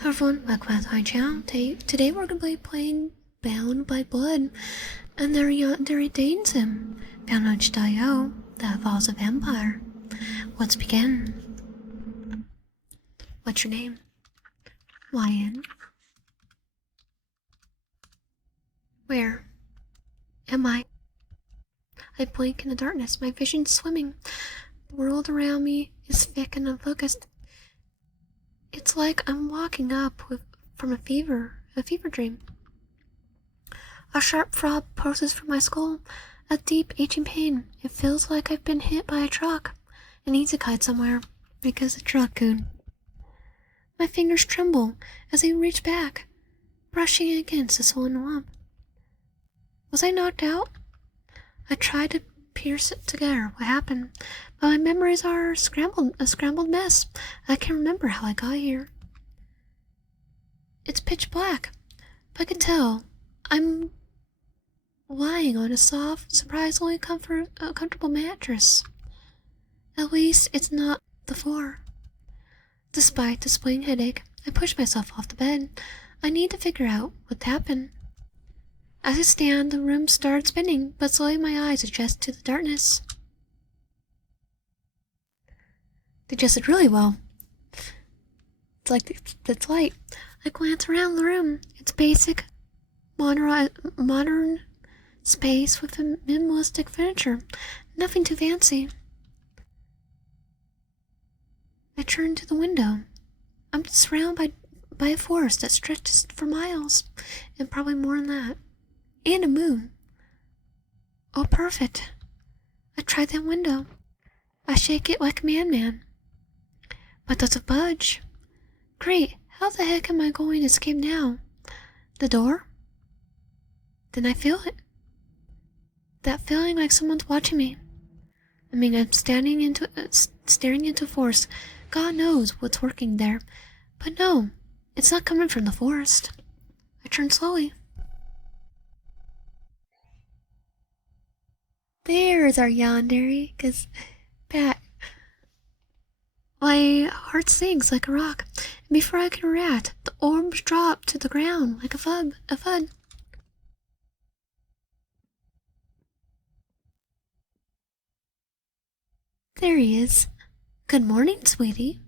Hello everyone, welcome back to my channel. Today we're going to be playing Bound by Blood, and there Yandere dates him. Bound on itchio, that involves a vampire. Let's begin. What's your name? Lion. Where am I? I blink in the darkness, my vision's swimming. The world around me is thick and unfocused. It's like I'm walking up from a fever dream. A sharp throb pulses through my skull, a deep aching pain. It feels like I've been hit by a truck and need to hide somewhere because the truck could. My fingers tremble as I reach back, brushing against the swollen lump. Was I knocked out? I tried to piece it together what happened, but my memories are a scrambled mess. I can't remember how I got here. It's pitch black, but I can tell I'm lying on a soft, surprisingly comfortable mattress. At least it's not the floor. Despite the splitting headache, I push myself off the bed. I need to figure out what happened. As I stand, the room starts spinning, but slowly my eyes adjust to the darkness. They adjusted really well. It's like it's light. I glance around the room. It's basic, modern space with minimalistic furniture. Nothing too fancy. I turn to the window. I'm surrounded by a forest that stretches for miles, and probably more than that. And a moon. Oh, perfect. I try that window. I shake it like a madman. But doesn't budge. Great, how the heck am I going to escape now? The door? Then I feel it. That feeling like someone's watching me. I'm staring into forest. God knows what's working there. But no, it's not coming from the forest. I turn slowly. There's our Yandere, 'cause my heart sinks like a rock, and before I can react, the orbs drop to the ground like a thud. There he is. Good morning, sweetie.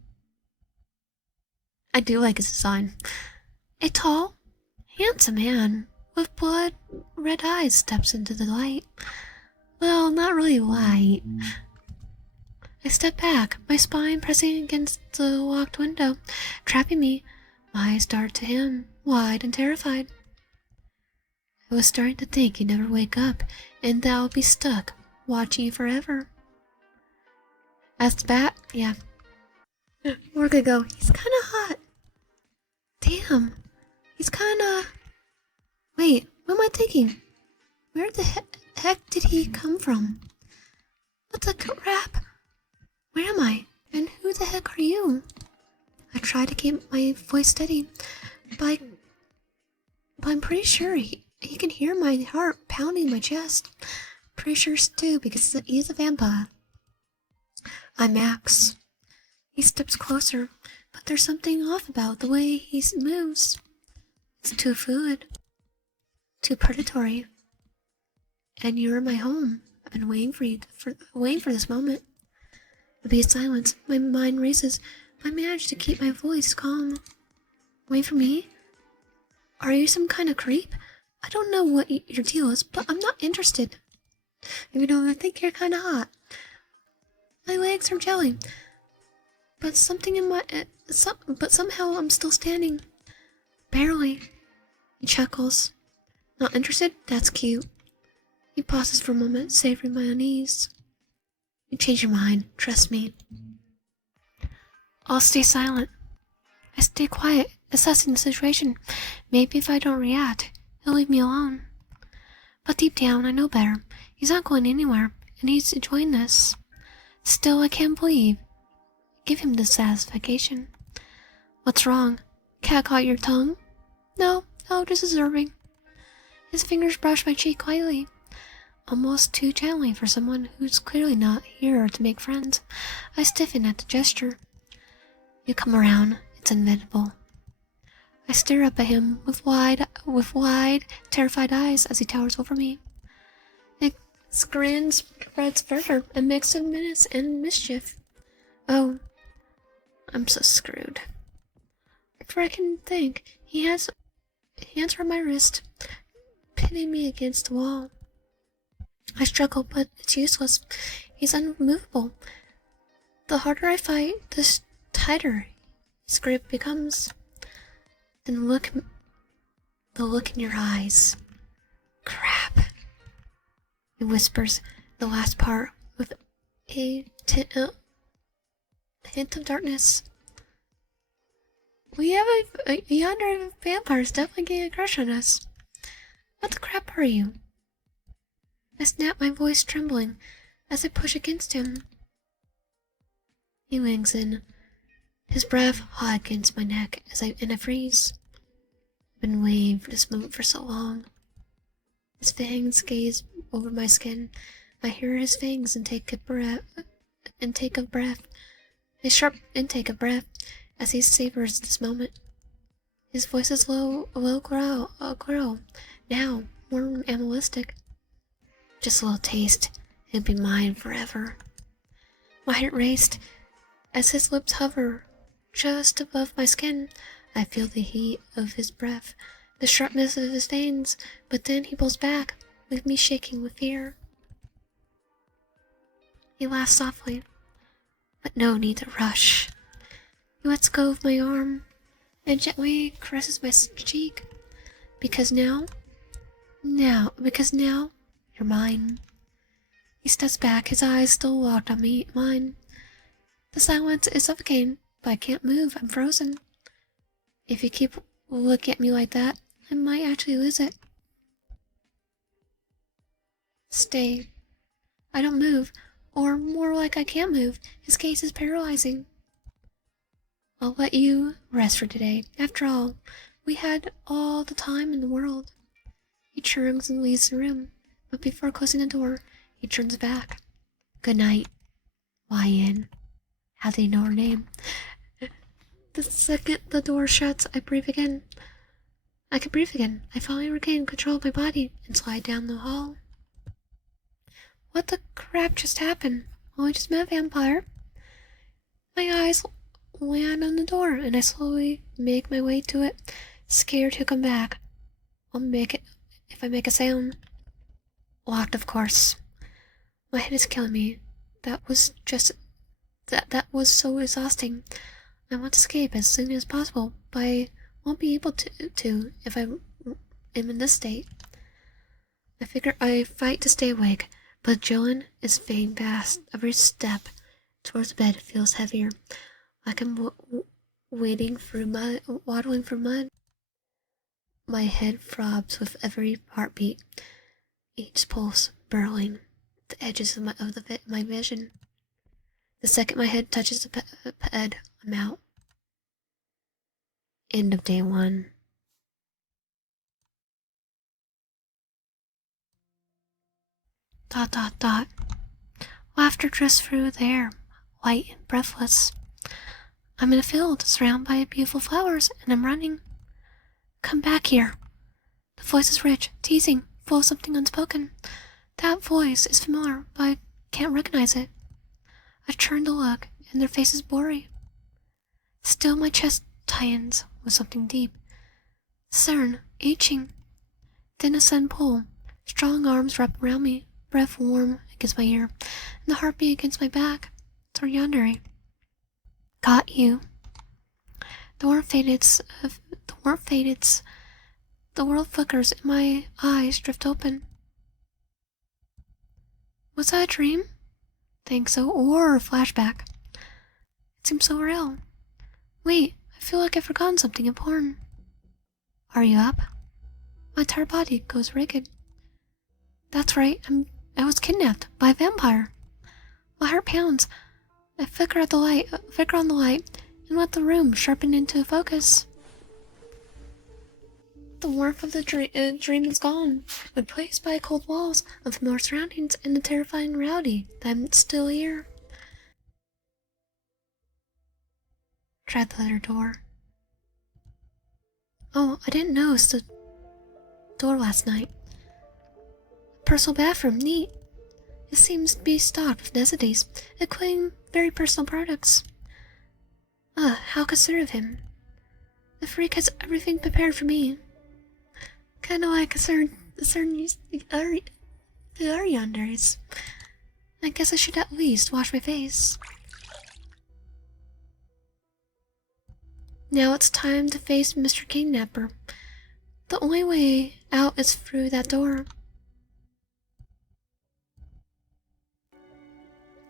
I do like his design. A tall, handsome man with blood-red eyes steps into the light. Well, not really light. I step back, my spine pressing against the locked window, trapping me. My eyes dart to him, wide and terrified. I was starting to think you'd never wake up, and that I'll be stuck, watching you forever. As the bat, yeah. We're gonna go. He's kinda hot. Damn. He's kinda... Wait, what am I thinking? Where the heck did he come from? What the crap? Where am I? And who the heck are you? I try to keep my voice steady, but I'm pretty sure he can hear my heart pounding my chest. Pretty sure too, because he's a vampire. I'm Max. He steps closer, but there's something off about the way he moves. It's too fluid, too predatory. And you're in my home. I've been waiting for this moment. There'll be a silence. My mind races. I manage to keep my voice calm. Wait for me? Are you some kind of creep? I don't know what your deal is, but I'm not interested. Even though I think you're kind of hot. My legs are jelly, but somehow I'm still standing. Barely. He chuckles. Not interested? That's cute. He pauses for a moment, savoring my unease. You change your mind, trust me. I'll stay silent. I stay quiet, assessing the situation. Maybe if I don't react, he'll leave me alone. But deep down, I know better. He's not going anywhere, and he's enjoying this. Still, I can't give him the satisfaction. What's wrong? Cat caught your tongue? No, just observing. His fingers brush my cheek lightly. Almost too gently for someone who's clearly not here to make friends. I stiffen at the gesture. You come around, it's inevitable. I stare up at him with wide, terrified eyes as he towers over me. His grin spreads further, a mix of menace and mischief. Oh, I'm so screwed. Before I can think, he has hands around my wrist, pinning me against the wall. I struggle, but it's useless. He's unmovable. The harder I fight, the tighter his grip becomes. Then the look in your eyes. Crap. He whispers the last part with a hint of darkness. We have a Yandere vampires definitely getting a crush on us. What the crap are you? I snap, my voice trembling as I push against him. He leans in, his breath hot against my neck and I freeze. I've been waiting for this moment for so long. His fangs gaze over my skin. I hear his fangs intake of breath, a sharp intake of breath as he savors this moment. His voice is a low growl, now more animalistic. Just a little taste, it'll be mine forever. My heart raced as his lips hover just above my skin. I feel the heat of his breath, the sharpness of his fangs, but then he pulls back, with me shaking with fear. He laughs softly, but no need to rush. He lets go of my arm and gently caresses my cheek. Because now you're mine. He steps back, his eyes still locked on mine. The silence is suffocating, but I can't move, I'm frozen. If you keep looking at me like that, I might actually lose it. Stay. I don't move, or more like I can't move. His gaze is paralyzing. I'll let you rest for today. After all, we had all the time in the world. He turns and leaves the room, but before closing the door, he turns back. Good night, YN. How do you know her name? The second the door shuts, I breathe again. I can breathe again. I finally regain control of my body and slide down the hall. What the crap just happened? Oh, I just met a vampire. My eyes land on the door, and I slowly make my way to it, scared he'll come back. I'll make it if I make a sound. Locked, of course. My head is killing me. That was so exhausting. I want to escape as soon as possible, but I won't be able to if I am in this state. I figure I fight to stay awake, but Joan is fading fast. Every step towards the bed feels heavier, like I'm waddling through mud. My head throbs with every heartbeat, each pulse burrowing the edges of my vision. The second my head touches the bed, I'm out. End of day 1. Dot dot dot. Laughter drifts through the air, light and breathless. I'm in a field surrounded by beautiful flowers, and I'm running. Come back here. The voice is rich, teasing, full of something unspoken. That voice is familiar, but I can't recognize it. I turn to look, and their face is blurry. Still my chest tightens with something deep. Cern, itching. Then a sudden pull. Strong arms wrap around me, breath warm against my ear, and the heartbeat against my back. It's Yandere. Got you. The world fades. The world flickers, and my eyes drift open. Was that a dream? Think so, or a flashback. It seems so real. Wait, I feel like I've forgotten something important. Are you up? My entire body goes rigid. That's right, I was kidnapped by a vampire. My heart pounds. I flicker on the light, and let the room sharpen into focus. The warmth of the dream is gone, replaced by cold walls, unfamiliar surroundings, and the terrifying reality that I'm still here. Tread the leather door. Oh, I didn't notice the door last night. Personal bathroom, neat. It seems to be stocked with necessities, including very personal products. How considerate of him. The freak has everything prepared for me. Kinda like a certain the Yanderes. I guess I should at least wash my face. Now it's time to face Mr. Kidnapper. The only way out is through that door.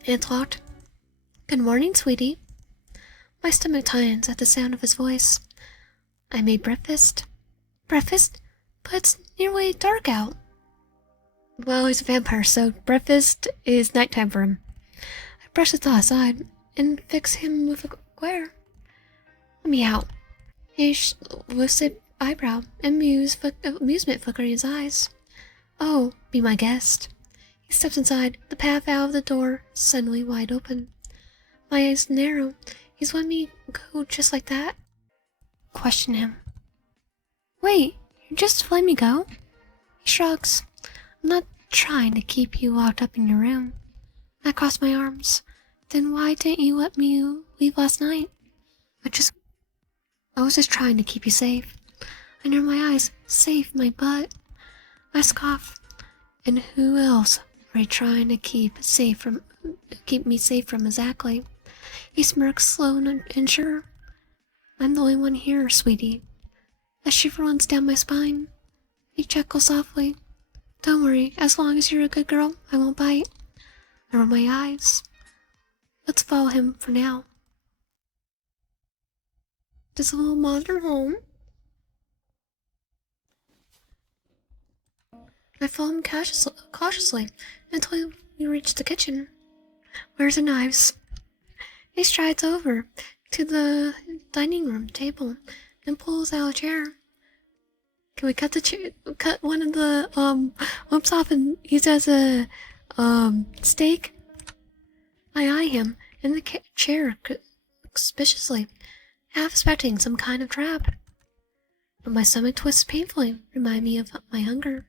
It's locked. Good morning, sweetie. My stomach tightens at the sound of his voice. I made breakfast. Breakfast? But it's nearly dark out. Well, he's a vampire, so breakfast is nighttime for him. I brush the thought aside and fix him with a glare. Let me out. He lifts an eyebrow, amusement flickering his eyes. Oh, be my guest. He steps inside, the path out of the door suddenly wide open. My eyes narrow. He's letting me go just like that? Question him. Wait, you're just letting me go? He shrugs. I'm not trying to keep you locked up in your room. I cross my arms. Then why didn't you let me leave last night? I was just trying to keep you safe. I narrow my eyes. Safe, my butt. I scoff. And who else are you trying to keep me safe from exactly? He smirks slow and sure. I'm the only one here, sweetie. A shiver runs down my spine. He chuckles softly. Don't worry, as long as you're a good girl, I won't bite. I roll my eyes. Let's follow him for now. Does a little modern home? I follow him cautiously until we reach the kitchen. Where's the knives? He strides over to the dining room table and pulls out a chair. Can we cut one of the whips off and use it as a steak? I eye him in the chair suspiciously, half expecting some kind of trap. But my stomach twists painfully, remind me of my hunger.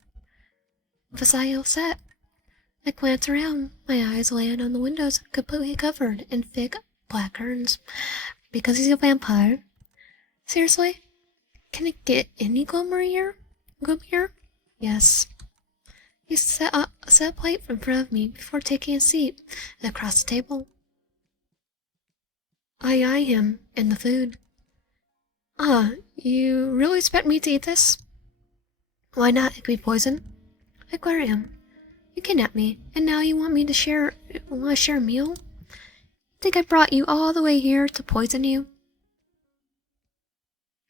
With a sigh of set, I glance around. My eyes land on the windows completely covered in thick black curtains. Because he's a vampire. Seriously? Can it get any gloomier? Yes. He set a plate in front of me before taking a seat across the table. I eye him and the food. You really expect me to eat this? Why not? It could be poison. I glare at him. You kidnapped me, and now you want to share a meal? Think I brought you all the way here to poison you?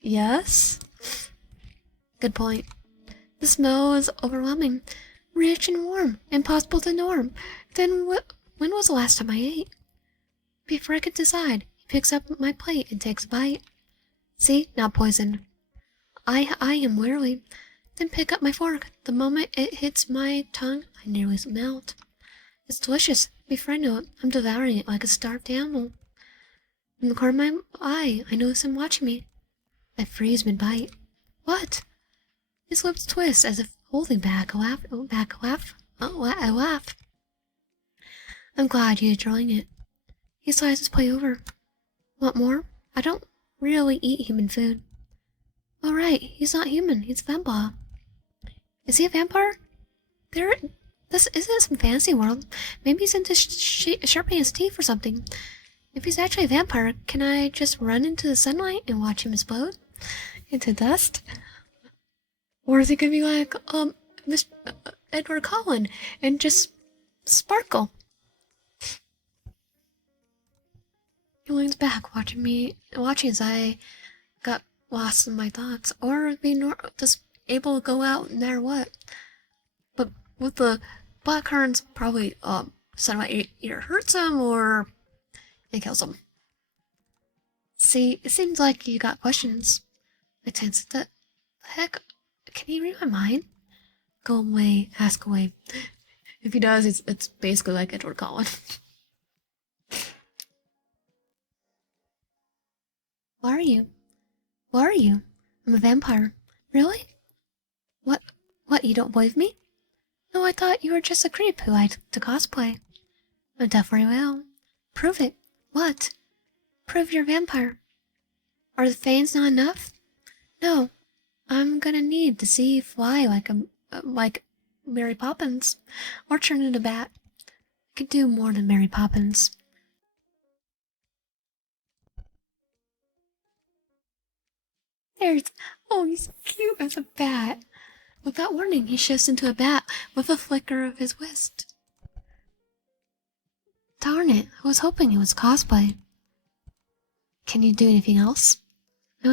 Yes? Good point. The smell is overwhelming, rich and warm, impossible to ignore. Then when was the last time I ate? Before I could decide, he picks up my plate and takes a bite. See, not poisoned. I eye him wearily, then pick up my fork. The moment it hits my tongue, I nearly melt. It's delicious. Before I know it, I'm devouring it like a starved animal. In the corner of my eye, I notice him watching me. I freeze mid-bite. What? His lips twist as if holding back a laugh. I'm glad you're enjoying it. He slides his plate over. Want more? I don't really eat human food. All right, he's not human. He's a vampire. Is he a vampire? This isn't some fancy world. Maybe he's into sharpening his teeth or something. If he's actually a vampire, can I just run into the sunlight and watch him explode into dust? Or is he gonna be like, Mr. Edward Cullen and just sparkle? He leans back, watching as I got lost in my thoughts, or be just able to go out no matter what. But with the black currants, probably sunlight either hurts him or it kills him. See, it seems like you got questions. I tense that. Heck, can he read my mind? Go away, ask away. If he does, it's basically like Edward Cullen. Why are you? I'm a vampire. Really? What? What, you don't believe me? No, I thought you were just a creep who liked to cosplay. I definitely will. Prove it. What? Prove you're a vampire. Are the fangs not enough? No. I'm gonna need to see you fly like Mary Poppins. Or turn into a bat. I could do more than Mary Poppins. There's... Oh, he's cute as a bat. Without warning, he shifts into a bat with a flicker of his wrist. Darn it, I was hoping it was cosplay. Can you do anything else? I'm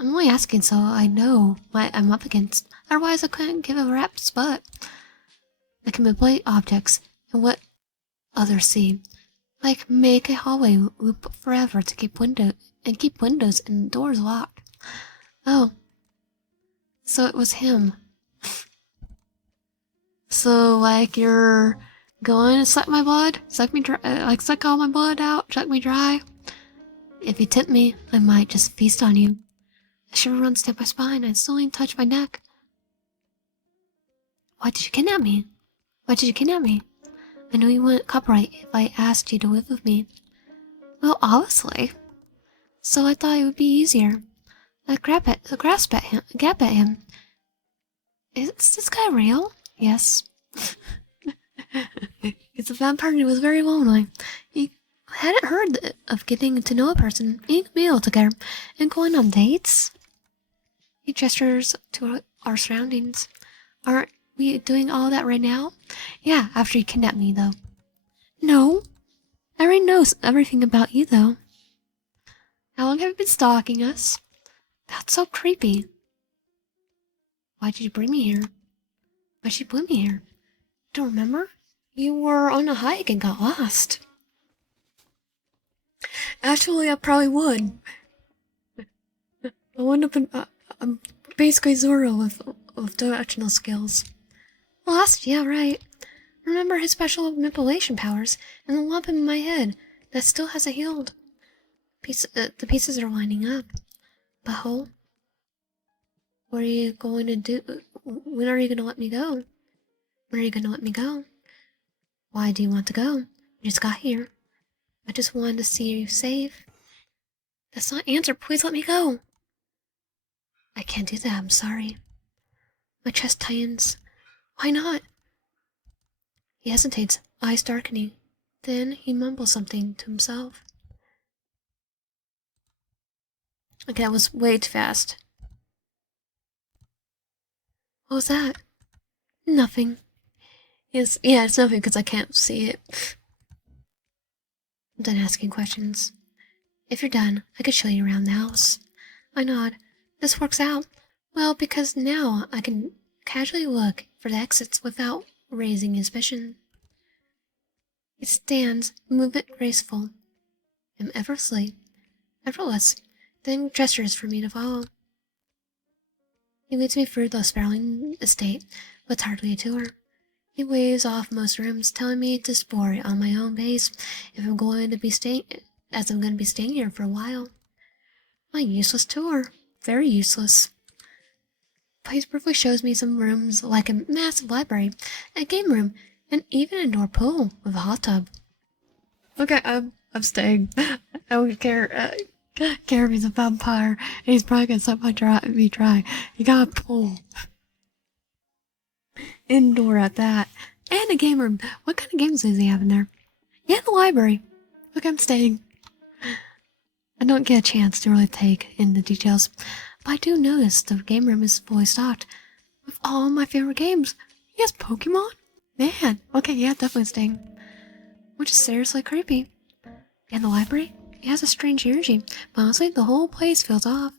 only asking so I know what I'm up against. Otherwise, I couldn't give a rat's butt. I can manipulate objects and what others see. Like make a hallway loop forever to keep windows and doors locked. Oh, so it was him. So like you're going to suck my blood, suck all my blood out, suck me dry. If you tempt me, I might just feast on you. A shiver runs down my spine and slowly touch my neck. Why did you kidnap me? Why did you kidnap me? I know you wouldn't cooperate if I asked you to live with me. Well, obviously. So I thought it would be easier. I grasp at him. Is this guy real? Yes. It's a vampire and he was very lonely. He hadn't heard of getting to know a person, eating a meal together, and going on dates. He gestures to our surroundings. Aren't we doing all that right now? Yeah, after you kidnapped me, though. No. I already know everything about you, though. How long have you been stalking us? That's so creepy. Why did you bring me here? Why did you bring me here? Don't remember? You were on a hike and got lost. Actually, I probably would. I wouldn't have been... I'm basically Zoro with directional skills. Lost? Yeah, right. Remember his special manipulation powers and the lump in my head that still hasn't healed. The pieces are lining up. Butthole? What are you going to do? When are you going to let me go? When are you going to let me go? Why do you want to go? You just got here. I just wanted to see you safe. That's not an answer. Please let me go. I can't do that. I'm sorry. My chest tightens. Why not? He hesitates, eyes darkening. Then he mumbles something to himself. Okay, that was way too fast. What was that? Nothing. It's nothing because I can't see it. I'm done asking questions. If you're done, I could show you around the house. I nod. This works out. Well, because now I can casually look for the exits without raising suspicion. It stands, movement graceful, and effortless, then gestures for me to follow. He leads me through the sprawling estate, but hardly a tour. He waves off most rooms, telling me to explore it on my own pace if I'm going to be staying here for a while. My useless tour. Very useless. But he briefly shows me some rooms like a massive library, a game room, and even an indoor pool with a hot tub. Okay, I'm staying. I don't care if he's a vampire and he's probably gonna suck me dry. You got a pool. Indoor at that. And a game room. What kind of games does he have in there? Yeah, the library. Look, I'm staying. I don't get a chance to really take in the details, but I do notice the game room is fully stocked with all my favorite games. He has Pokémon? Man, okay, yeah, definitely staying. Which is seriously creepy. And the library? It has a strange energy, but honestly, the whole place feels off.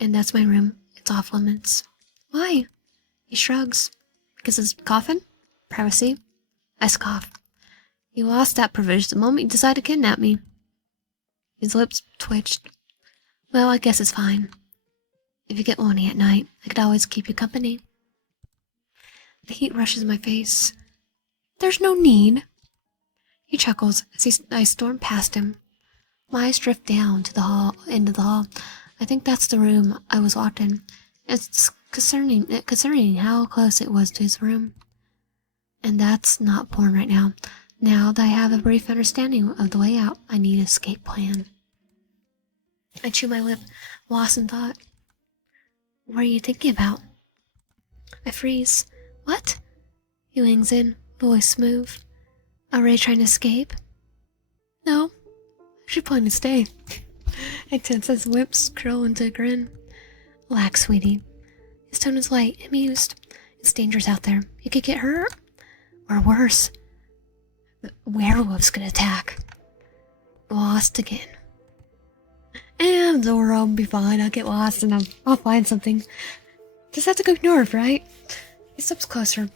And that's my room. It's off limits. Why? He shrugs. Because it's coffin? Privacy? I scoff. You lost that privilege the moment you decided to kidnap me. His lips twitched. Well, I guess it's fine. If you get lonely at night, I could always keep you company. The heat rushes my face. There's no need. He chuckles as I storm past him. My eyes drift down to the hall, into the hall. I think that's the room I was locked in. It's concerning how close it was to his room. And that's not porn right now. Now that I have a brief understanding of the layout, I need an escape plan. I chew my lip, lost in thought. What are you thinking about? I freeze. What? He leans in, voice smooth. Already trying to escape? No. I should plan to stay. I tense his lips curl into a grin. Relax, sweetie. His tone is light, amused. It's dangerous out there. You could get hurt. Or worse. The werewolf's gonna attack. Lost again. And I'll be fine. I'll get lost and I'll find something. Just have to go north, right? He steps closer.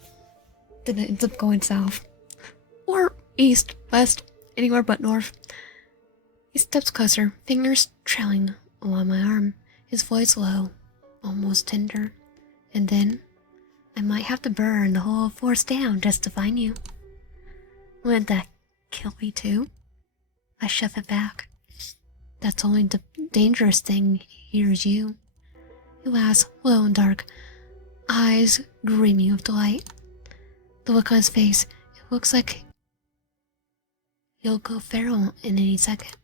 Then it ends up going south. Or east, west, anywhere but north. He steps closer, fingers trailing along my arm, his voice low, almost tender. And then, I might have to burn the whole forest down just to find you. Wouldn't that kill me too? I shove it back. That's only the dangerous thing here is you. He laughs, low and dark, eyes gleaming with delight. The look on his face, it looks like he'll go feral in any second.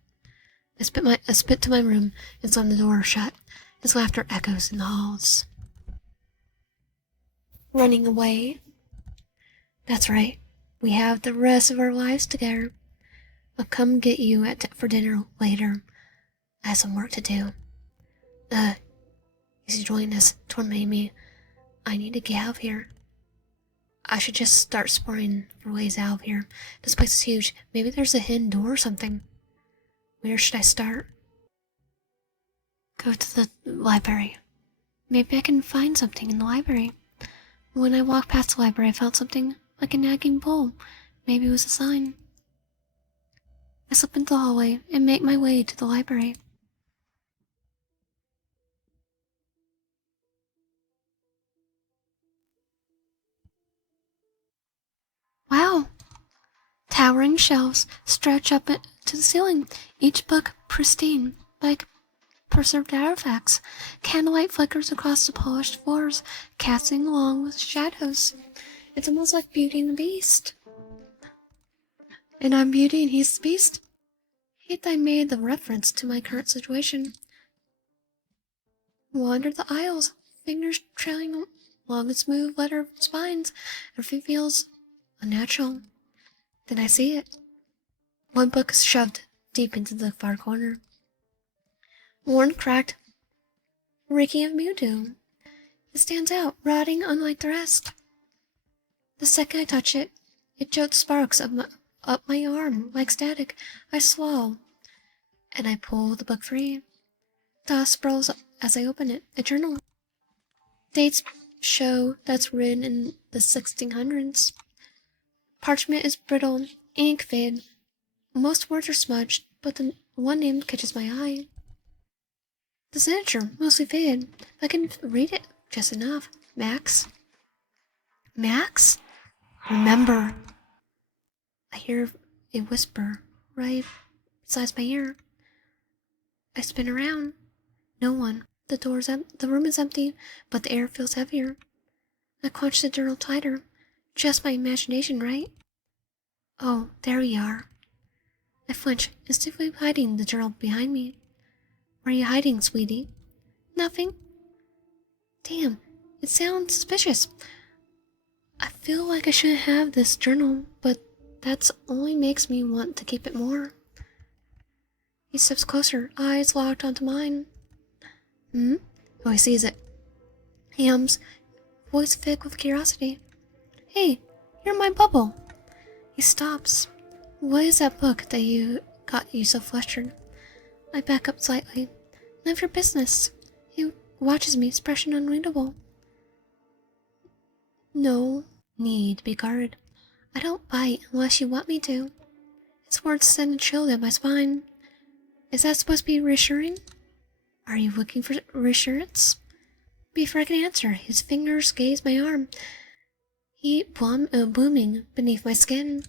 I spit to my room and slam the door shut. His laughter echoes in the halls. Running away? That's right. We have the rest of our lives together. I'll come get you for dinner later. I have some work to do. He's joining us, tormenting me. I need to get out of here. I should just start exploring for ways out of here. This place is huge. Maybe there's a hidden door or something. Where should I start? Go to the library. Maybe I can find something in the library. When I walked past the library, I felt something like a nagging pull. Maybe it was a sign. I slip into the hallway and make my way to the library. Wow! Towering shelves stretch up to the ceiling, each book pristine, like preserved artifacts. Candlelight flickers across the polished floors, casting along with shadows. It's almost like Beauty and the Beast. And I'm Beauty and he's the Beast? Hate I made the reference to my current situation. Wander the aisles, fingers trailing along the smooth leather spines. Everything feels unnatural. Then I see it. One book is shoved deep into the far corner. Worn, cracked, reeking of mildew. It stands out, rotting unlike the rest. The second I touch it, it jolts sparks up my arm like static. I swallow, and I pull the book free. Dust sprawls as I open it. A journal. Dates show that's written in the 1600s. Parchment is brittle, ink faded. Most words are smudged, but the one name catches my eye. The signature, mostly faded. I can read it just enough. Max? Max? Remember. I hear a whisper right beside my ear. I spin around. No one. The room is empty, but the air feels heavier. I clench the journal tighter. Just my imagination, right? Oh, there we are. I flinch, instinctively hiding the journal behind me. Where are you hiding, sweetie? Nothing. Damn, it sounds suspicious. I feel like I shouldn't have this journal, but that only makes me want to keep it more. He steps closer, eyes locked onto mine. Oh, he sees it. He hums, voice thick with curiosity. Hey, you're my bubble. He stops. What is that book that got you so flustered? I back up slightly. None of your business. He watches me, expression unreadable. No need to be guarded. I don't bite unless you want me to. His words send a chill down my spine. Is that supposed to be reassuring? Are you looking for reassurance? Before I can answer, his fingers gaze my arm. Heat booming beneath my skin.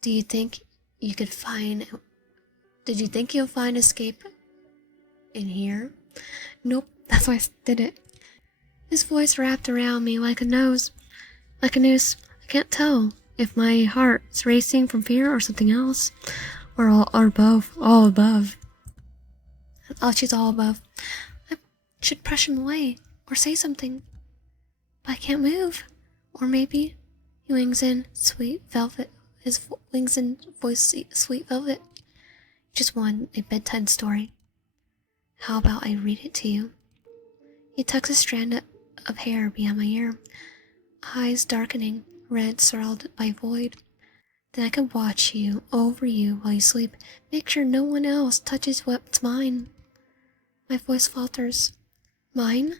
Do you think you could find Did you think you'll find escape in here? Nope, that's why I did it. His voice wrapped around me like a noose. I can't tell if my heart's racing from fear or something else. Or both. All above. Oh, she's all above. I should push him away or say something. But I can't move. Or maybe he wings in sweet velvet. His wings in voice sweet velvet. Just one, a bedtime story. How about I read it to you? He tucks a strand of hair behind my ear, eyes darkening, red surrounded by void. Then I can watch you, over you, while you sleep. Make sure no one else touches what's mine. My voice falters. Mine?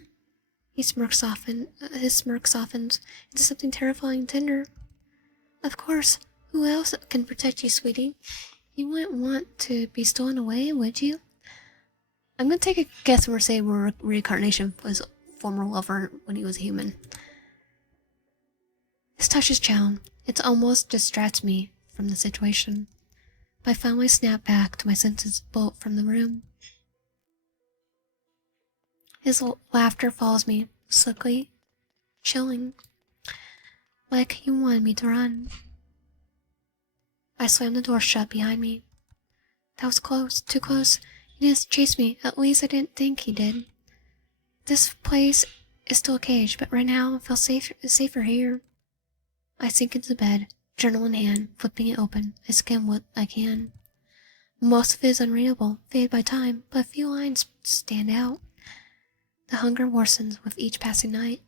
His smirk softens into something terrifying tender. Of course, who else can protect you, sweetie? You wouldn't want to be stolen away, would you? I'm gonna take a guess and we're saying reincarnation was former lover when he was a human. This touches Chown. It almost distracts me from the situation. But I finally snap back to my senses, bolt from the room. His laughter follows me, slickly, chilling, like he wanted me to run. I slammed the door shut behind me. That was close, too close. He didn't chase me, at least I didn't think he did. This place is still a cage, but right now I feel safer here. I sink into bed, journal in hand, flipping it open. I skim what I can. Most of it is unreadable, faded by time, but a few lines stand out. The hunger worsens with each passing night.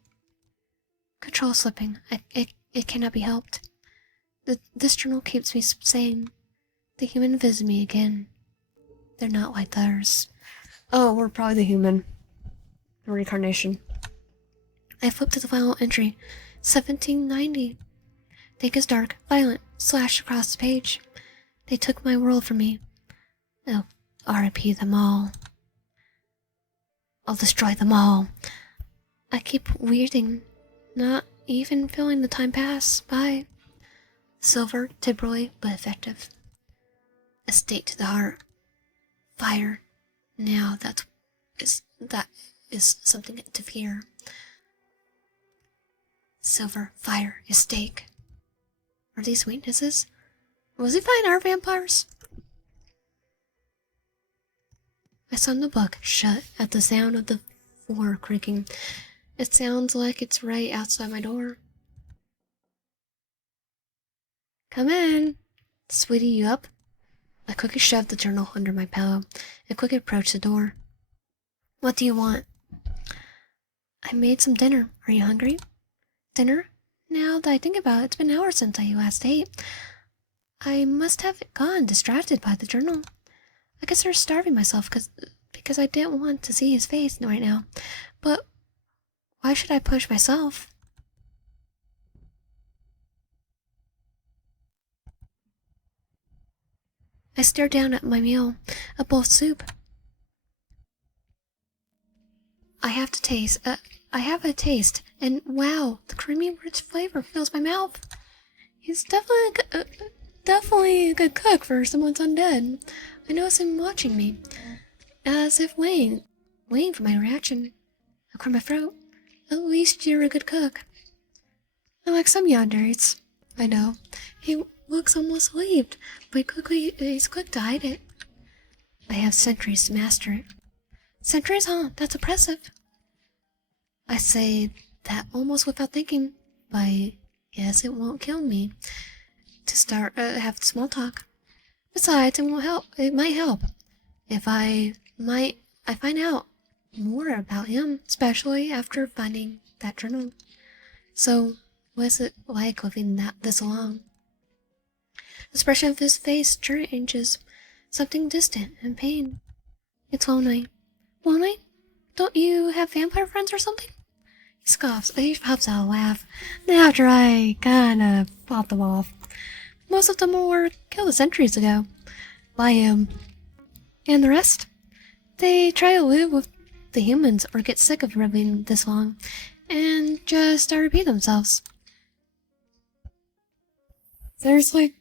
Control slipping. It cannot be helped. This journal keeps me sane. The human visits me again. They're not like others. Oh, we're probably the human. The reincarnation. I flip to the final entry. 1790. Think is dark, violent, slashed across the page. They took my world from me. Oh, R.I.P. them all. I'll destroy them all. I keep weirding, not even feeling the time pass by. Silver, temporarily, but effective. A stake to the heart. Fire. Now that is something to fear. Silver, fire, a stake. Are these weaknesses? Was he fighting our vampires? I slammed the book shut at the sound of the floor creaking. It sounds like it's right outside my door. Come in. Sweetie, you up? I quickly shoved the journal under my pillow and quickly approached the door. What do you want? I made some dinner. Are you hungry? Dinner? Now that I think about it, it's been hours since I last ate. I must have gone distracted by the journal. I considered starving myself because I didn't want to see his face right now. But why should I push myself? I stared down at my meal, a bowl of soup. I have a taste, and wow, the creamy, rich flavor fills my mouth. He's definitely a good cook for someone's undead. I notice him watching me, as if waiting for my reaction. I clear my throat. At least you're a good cook. Unlike some yanderes, I know. He looks almost relieved, but he's quick to hide it. I have centuries to master it. Centuries, huh? That's impressive. I say that almost without thinking, but I guess it won't kill me to start have small talk. Besides, it won't help. It might help if I find out more about him, especially after finding that journal. So, what's it like living this alone? The expression of his face changes, something distant and pain. It's lonely. Lonely? Don't you have vampire friends or something? He scoffs. He pops out a laugh. After I kinda popped them off. Most of them were killed centuries ago. By him. And the rest? They try to live with the humans or get sick of living this long and just repeat themselves. Seriously?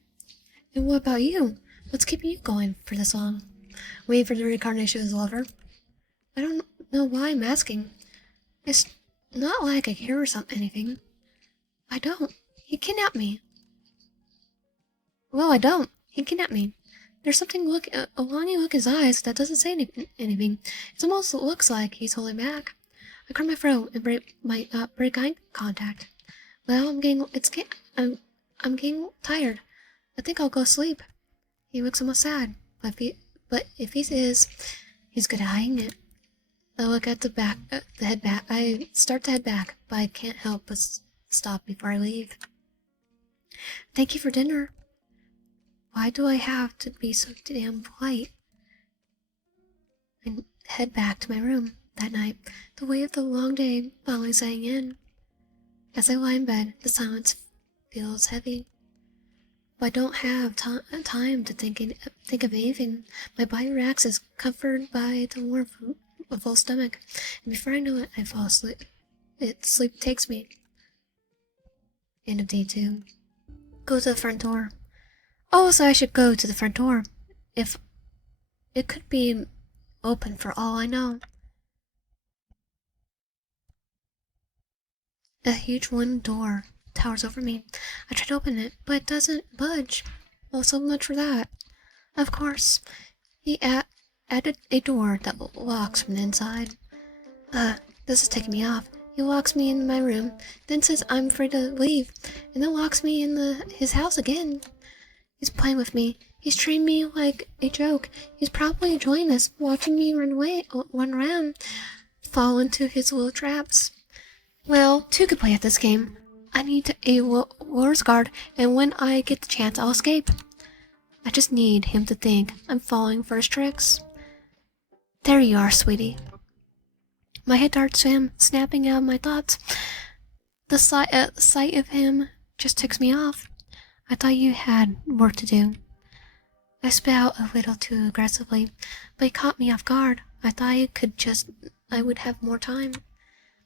And what about you? What's keeping you going for this long? Waiting for the reincarnation is over? I don't know why I'm asking. It's not like I care or anything. I don't. He kidnapped me. Well, I don't. He kidnapped me. There's something a longing look in his eyes that doesn't say anything. It almost looks like he's holding back. I clear my throat and break eye contact. Well, I'm getting tired. I think I'll go sleep. He looks almost sad, but if he is, he's good at hiding it. I look at the head back. I start to head back, but I can't help but stop before I leave. Thank you for dinner. Why do I have to be so damn polite? I head back to my room. That night, the weight of the long day finally setting in. As I lie in bed, the silence feels heavy. But I don't have time to think of anything. My body reacts as comforted by the warmth of a full stomach, and before I know it, I fall asleep. Sleep takes me. End of day 2. Go to the front door. Oh, so I should go to the front door. If it could be open for all I know. A huge wooden door towers over me. I try to open it, but it doesn't budge. Well, so much for that. Of course, he added a door that locks from the inside. This is taking me off. He locks me in my room, then says I'm free to leave, and then locks me in his house again. He's playing with me. He's treating me like a joke. He's probably enjoying this, watching me run around, fall into his little traps. Well, 2 could play at this game. I need a Wars guard, and when I get the chance, I'll escape. I just need him to think I'm falling for his tricks. There you are, sweetie. My head darts to him, snapping out my thoughts. The sight of him just ticks me off. I thought you had work to do. I spit out a little too aggressively, but he caught me off guard. I thought I would have more time.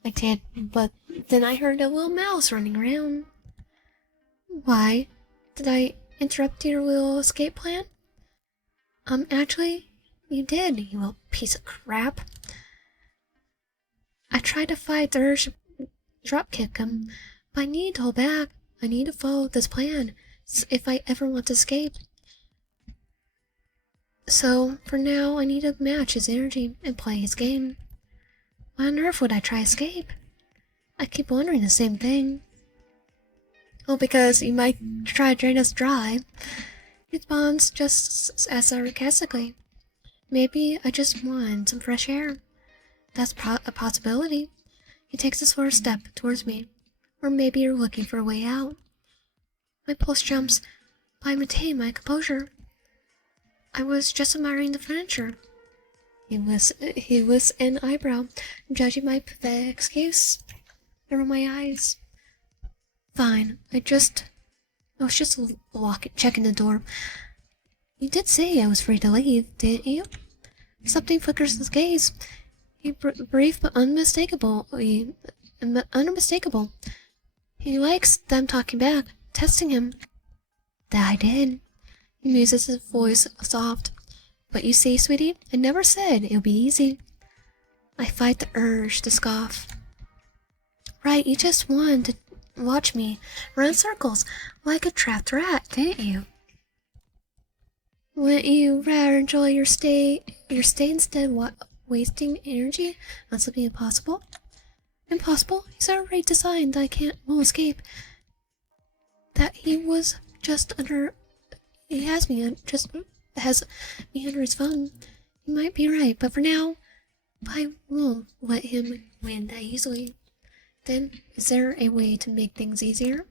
I did, but then I heard a little mouse running around. Why? Did I interrupt your little escape plan? Actually, you did, you little piece of crap. I tried to fight the urge to drop kick him, but I need to hold back. I need to follow this plan if I ever want to escape. So, for now, I need to match his energy and play his game. Why on earth would I try escape? I keep wondering the same thing. Oh, because you might try to drain us dry. He responds just as sarcastically. Maybe I just want some fresh air. That's a possibility. He takes a slower step towards me. Or maybe you're looking for a way out. My pulse jumps, but I maintain my composure. I was just admiring the furniture. He lifts an eyebrow, judging my pathetic excuse. I roll my eyes. Fine, I was just checking the door. You did say I was free to leave, didn't you? Something flickers his gaze. He brief but unmistakable. He likes them talking back, testing him. That I did. He muses, his voice soft. But you see, sweetie, I never said it would be easy. I fight the urge to scoff. Right, you just wanted to watch me run circles like a trapped rat, didn't you? Wouldn't you rather enjoy your stay instead of wasting energy on something impossible? Impossible? He's already designed that I won't escape. That he was just under... He has me under his phone. He might be right, but for now, I won't let him win that easily. Then, is there a way to make things easier?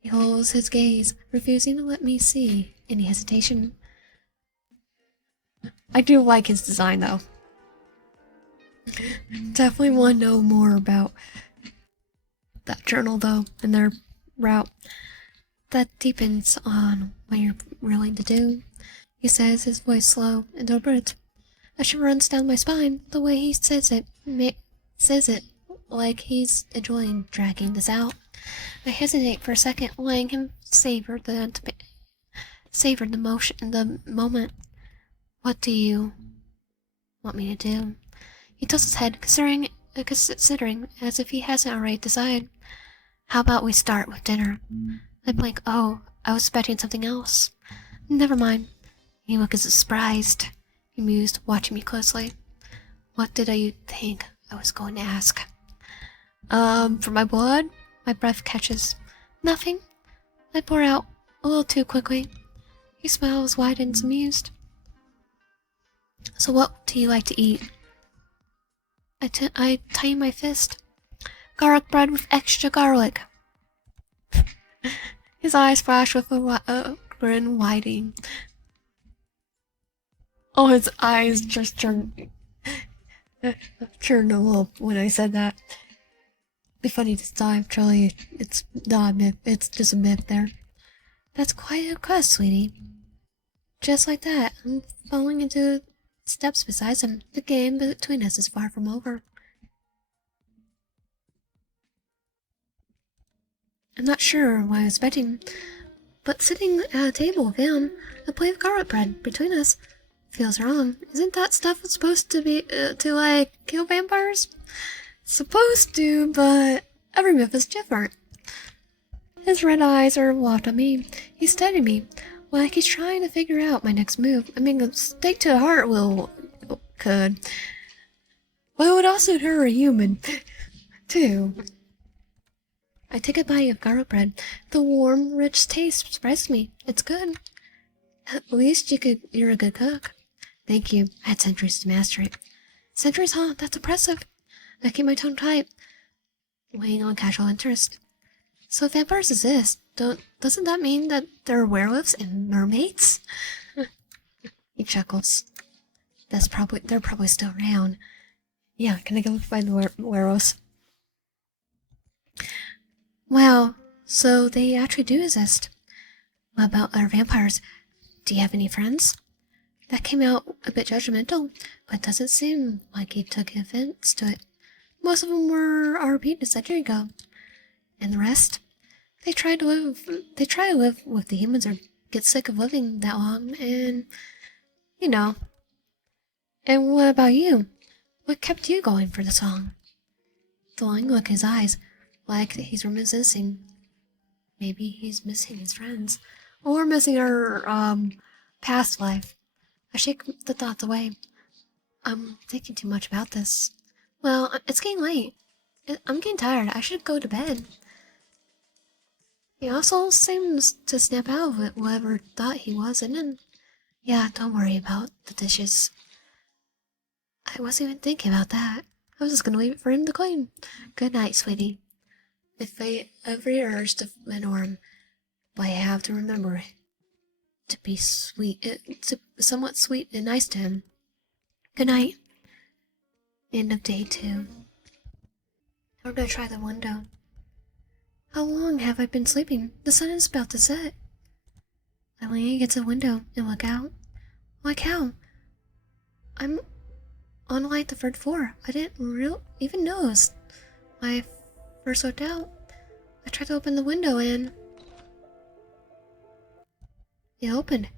He holds his gaze, refusing to let me see any hesitation. I do like his design, though. Definitely want to know more about that journal, though, and their route. That depends on what you're willing to do, he says, his voice slow and deliberate. A shiver runs down my spine, the way he says it like he's enjoying dragging this out. I hesitate for a second, letting him savor savored the moment. What do you want me to do? He tilts his head, considering as if he hasn't already decided. How about we start with dinner? I blink. Oh, I was expecting something else. Never mind. You look as surprised, he mused, watching me closely. What did you think I was going to ask? For my blood? My breath catches. Nothing. I pour out a little too quickly. He smiles wide and is amused. So what do you like to eat? I tighten my fist. Garlic bread with extra garlic. His eyes flash with a grin widening. Oh, his eyes just turned a little when I said that. Be funny to dive, Charlie. It's not a myth. It's just a myth there. That's quite a quest, sweetie. Just like that, I'm falling into steps beside him. The game between us is far from over. I'm not sure what I was expecting, but sitting at a table with him, a plate of garlic bread between us, feels wrong. Isn't that stuff supposed to be to kill vampires? Supposed to, but every myth is different. His red eyes are locked on me. He's studying me, like he's trying to figure out my next move. I mean, a stake to the heart could. But it would also hurt a human, too. I take a bite of garlic bread. The warm, rich taste surprised me. It's good. At least you're a good cook. Thank you. I had centuries to master it. Centuries, huh? That's impressive. I keep my tongue tight, weighing on casual interest. So vampires exist. Doesn't that mean that there are werewolves and mermaids? He chuckles. They're probably still around. Yeah, can I go find the werewolves? Wow, so they actually do exist. What about other vampires? Do you have any friends? That came out a bit judgmental, but it doesn't seem like he took offense to it. Most of them were RP'd a century ago. And the rest? They try to live with the humans or get sick of living that long, and, you know. And what about you? What kept you going for this long? The long look in his eyes, like he's reminiscing. Maybe he's missing his friends. Or missing our, past life. I shake the thoughts away. I'm thinking too much about this. Well, it's getting late. I'm getting tired. I should go to bed. He also seems to snap out of it, whatever thought he was in. Yeah, don't worry about the dishes. I wasn't even thinking about that. I was just gonna leave it for him to clean. Good night, sweetie. If I ever urge to ignore him, but I have to remember to be somewhat sweet and nice to him. Good night. End of day 2. I'm gonna try the window. How long have I been sleeping? The sun is about to set. I lean against the window and look out. Like how? I'm on the 3rd floor. I didn't even notice. When I first looked out, I tried to open the window and it opened.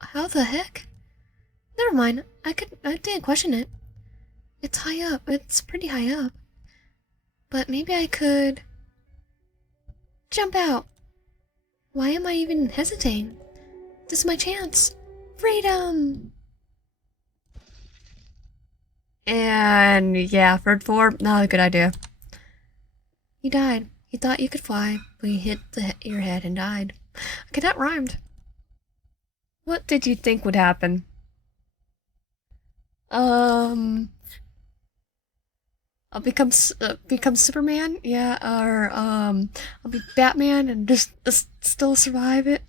How the heck? Never mind. I didn't question it. It's high up. It's pretty high up. But maybe I could jump out. Why am I even hesitating? This is my chance. Freedom! And yeah, 3rd floor, not a good idea. You died. You thought you could fly, but you hit your head and died. Okay, that rhymed. What did you think would happen? I'll become Superman, yeah, or I'll be Batman and just still survive it.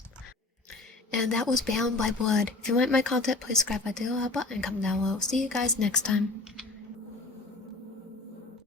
And that was Bound by Blood. If you like my content, please subscribe by the button and comment down below. See you guys next time.